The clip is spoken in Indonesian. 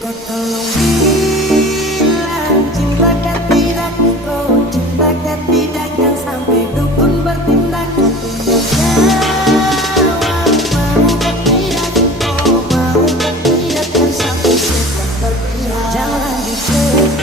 Tolong bilang cintakah tidak, oh cintakah tidak, yang sampai dukun bertindak. Jawab maukah tidak, oh maukah tidak, yang sampai setan berpihak. Jangan dicek